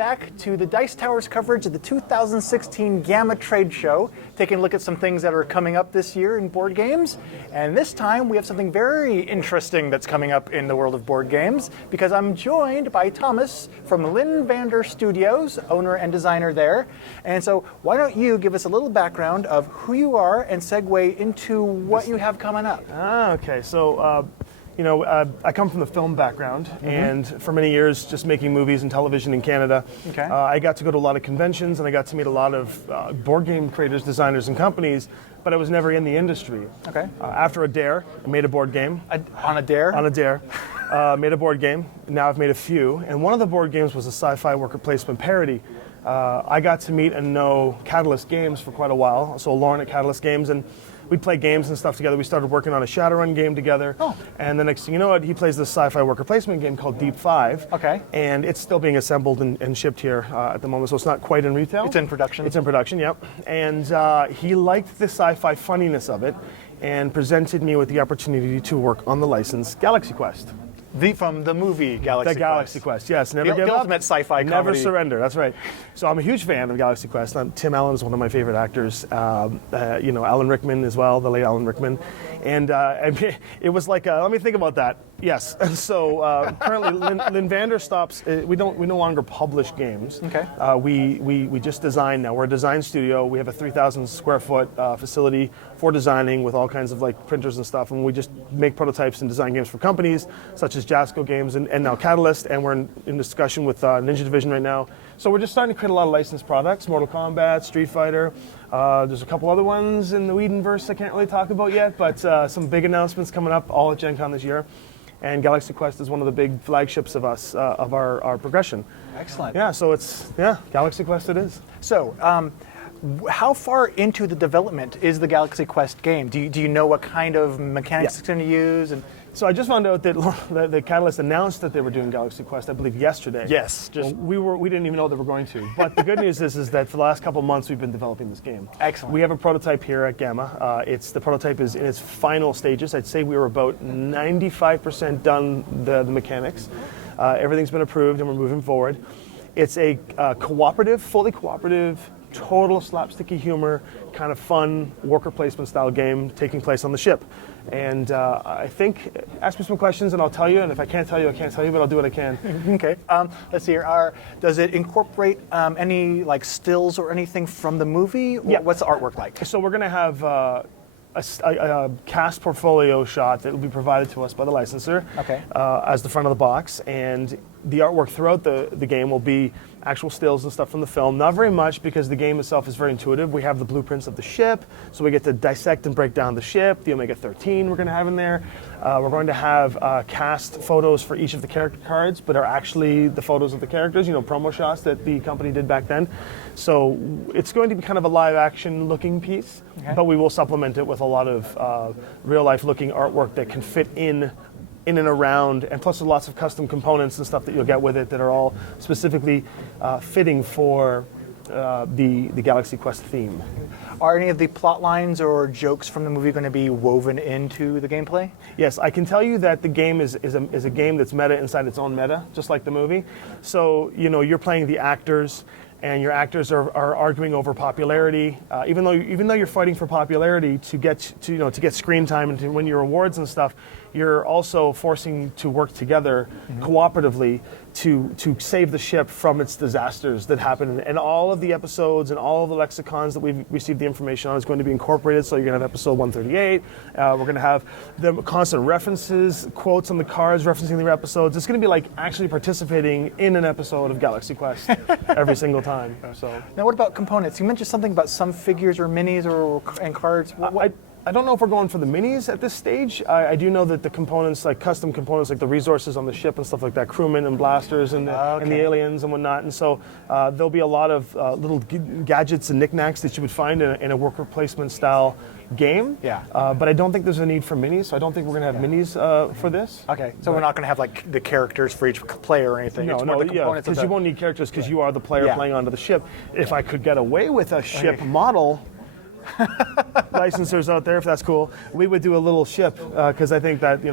back to the Dice Tower's coverage of the 2016 GAMA Trade Show, taking a look at some things that are coming up this year in board games. And this time we have something very interesting that's coming up in the world of board games, because I'm joined by Thomas from Lynnvander Studios, owner and designer there. And so why don't you give us a little background of who you are and segue into what you have coming up? Okay, so I come from the film background, and for many years just making movies and television in Canada. Okay. I got to go to a lot of conventions, and I got to meet a lot of board game creators, designers, and companies, but I was never in the industry. Okay. After a dare, I made a board game. On a dare? On a dare. Made a board game. Now I've made a few, and one of the board games was a sci-fi worker placement parody. I got to meet and know Catalyst Games for quite a while, so Lauren at Catalyst Games, and we'd play games and stuff together. We started working on a Shadowrun game together. Oh. And the next thing you know, he plays this sci-fi worker placement game called Deep 5. Okay. And it's still being assembled and shipped here at the moment, so it's not quite in retail. It's in production. It's in production, yep. And he liked the sci-fi funniness of it and presented me with the opportunity to work on the license Galaxy Quest. From the movie Galaxy Quest. The Galaxy Quest, yes. Never the give up. ultimate sci-fi comedy. Never surrender, that's right. So I'm a huge fan of Galaxy Quest. Tim Allen is one of my favorite actors. Alan Rickman as well, the late Alan Rickman. And it was like, let me think about that. Yes. So currently, Lynnvander stops. We no longer publish games. Okay. We just design now. We're a design studio. We have a 3,000 square foot facility for designing with all kinds of like printers and stuff. And we just make prototypes and design games for companies such as Jasco Games and now Catalyst. And we're in discussion with Ninja Division right now. So we're just starting to create a lot of licensed products: Mortal Kombat, Street Fighter. There's a couple other ones in the Whedonverse I can't really talk about yet, but some big announcements coming up all at Gen Con this year. And Galaxy Quest is one of the big flagships of us, of our progression. Excellent. Yeah, so it's, Galaxy Quest it is. So, how far into the development is the Galaxy Quest game? Do you know what kind of mechanics it's going to use? And so I just found out that the Catalyst announced that they were doing Galaxy Quest, I believe, yesterday. Yes. We didn't even know they were going to. But the good news is that for the last couple of months we've been developing this game. Excellent. We have a prototype here at GAMA. The prototype is in its final stages. I'd say we were about 95% done the mechanics. Everything's been approved and we're moving forward. It's a fully cooperative, total slapsticky humor, kind of fun worker placement style game taking place on the ship. And I think, ask me some questions and I'll tell you, and if I can't tell you, I can't tell you, but I'll do what I can. Okay. Let's see here. Does it incorporate any like stills or anything from the movie? Or Yeah. what's the artwork like? So we're going to have a cast portfolio shot that will be provided to us by the licensor. Okay. As the front of the box, and the artwork throughout the game will be actual stills and stuff from the film. Not very much, because the game itself is very intuitive. We have the blueprints of the ship, so we get to dissect and break down the ship. The Omega-13 we're going to have in there. We're going to have cast photos for each of the character cards, but are actually the photos of the characters, promo shots that the company did back then. So it's going to be kind of a live action looking piece, but we will supplement it with a lot of real life looking artwork that can fit in and around, and plus lots of custom components and stuff that you'll get with it that are all specifically fitting for the Galaxy Quest theme. Are any of the plot lines or jokes from the movie going to be woven into the gameplay? Yes, I can tell you that the game is a game that's meta inside its own meta, just like the movie. So you're playing the actors, and your actors are arguing over popularity. Even though you're fighting for popularity to get screen time and to win your awards and stuff, you're also forcing to work together cooperatively to save the ship from its disasters that happen. And all of the episodes and all of the lexicons that we've received the information on is going to be incorporated. So you're going to have episode 138. We're going to have the constant references, quotes on the cards referencing the episodes. It's going to be like actually participating in an episode of Galaxy Quest every single time. So now, what about components? You mentioned something about some figures or minis and cards. I don't know if we're going for the minis at this stage. I do know that the components, like custom components, like the resources on the ship and stuff like that, crewmen and blasters and the aliens and whatnot. And so there'll be a lot of little gadgets and knickknacks that you would find in a worker placement style game. Yeah. But I don't think there's a need for minis, so I don't think we're going to have minis for this. Okay, so we're not going to have like the characters for each player or anything. Because you won't need characters because you are the player playing onto the ship. If I could get away with a ship model, licensors out there, if that's cool, we would do a little ship because I think that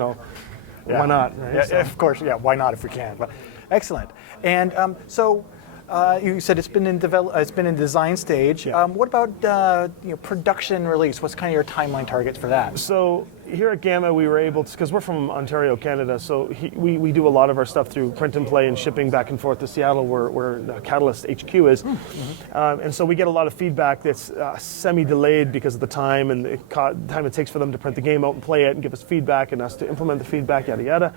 why not? Right? Yeah, of course, why not if we can? But excellent. And so You said it's been in it's been in design stage. Yeah. What about production release? What's kind of your timeline targets for that? So here at GAMA, we were able to, because we're from Ontario, Canada, so we do a lot of our stuff through print and play and shipping back and forth to Seattle, where Catalyst HQ is. And so we get a lot of feedback that's semi-delayed because of the time and the time it takes for them to print the game out and play it and give us feedback and us to implement the feedback, yada yada.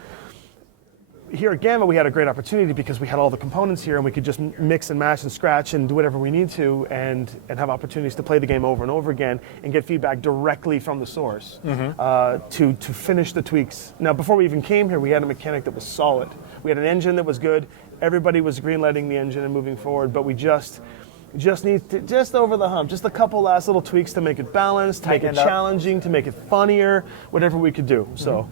Here at GAMA, we had a great opportunity because we had all the components here and we could just mix and match and scratch and do whatever we need to and have opportunities to play the game over and over again and get feedback directly from the source to finish the tweaks. Now, before we even came here, we had a mechanic that was solid. We had an engine that was good. Everybody was green-lighting the engine and moving forward, but we just need to, just over the hump, just a couple last little tweaks to make it balanced, to make it challenging, to make it funnier, whatever we could do. So.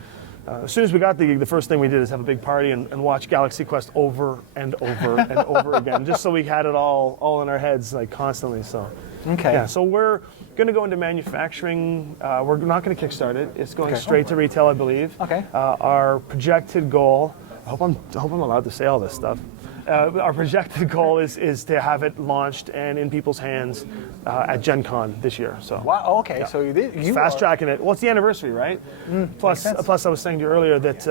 As soon as we got the first thing we did is have a big party and watch Galaxy Quest over and over and over again, just so we had it all in our heads like constantly. So, okay. Yeah. So we're going to go into manufacturing. We're not going to kickstart it. It's going straight to retail, I believe. Okay. Our projected goal. I hope I'm allowed to say all this stuff. Our projected goal is to have it launched and in people's hands at Gen Con this year. So wow, okay, yeah. so you fast tracking it. Well, it's the anniversary, right? Plus, I was saying to you earlier that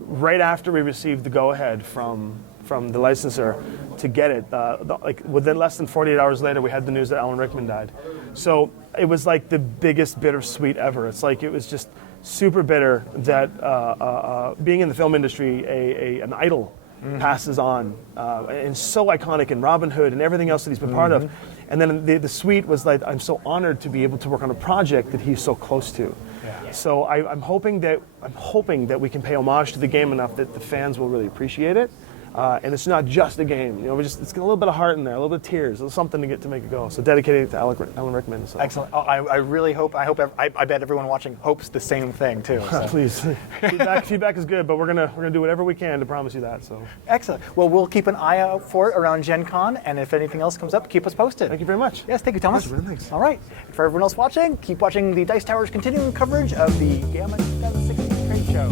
right after we received the go-ahead from the licensor to get it, like within less than 48 hours later, we had the news that Alan Rickman died. So it was like the biggest bittersweet ever. It's like it was just super bitter that being in the film industry, an idol passes on, and so iconic in Robin Hood and everything else that he's been part of. And then the sweet was like, I'm so honored to be able to work on a project that he's so close to. Yeah. So I'm hoping that we can pay homage to the game enough that the fans will really appreciate it. And it's not just a game, it's got a little bit of heart in there, a little bit of tears, a little something to make it go. So dedicated to Alan Rickman. So. Excellent. Oh, I really hope. I bet everyone watching hopes the same thing too. So. Please, feedback is good, but we're gonna do whatever we can to promise you that. So. Excellent. Well, we'll keep an eye out for it around Gen Con, and if anything else comes up, keep us posted. Thank you very much. Yes, thank you, Thomas. Pleasure, thanks. All right. And for everyone else watching, keep watching the Dice Tower's continuing coverage of the GAMA 2016 Trade Show.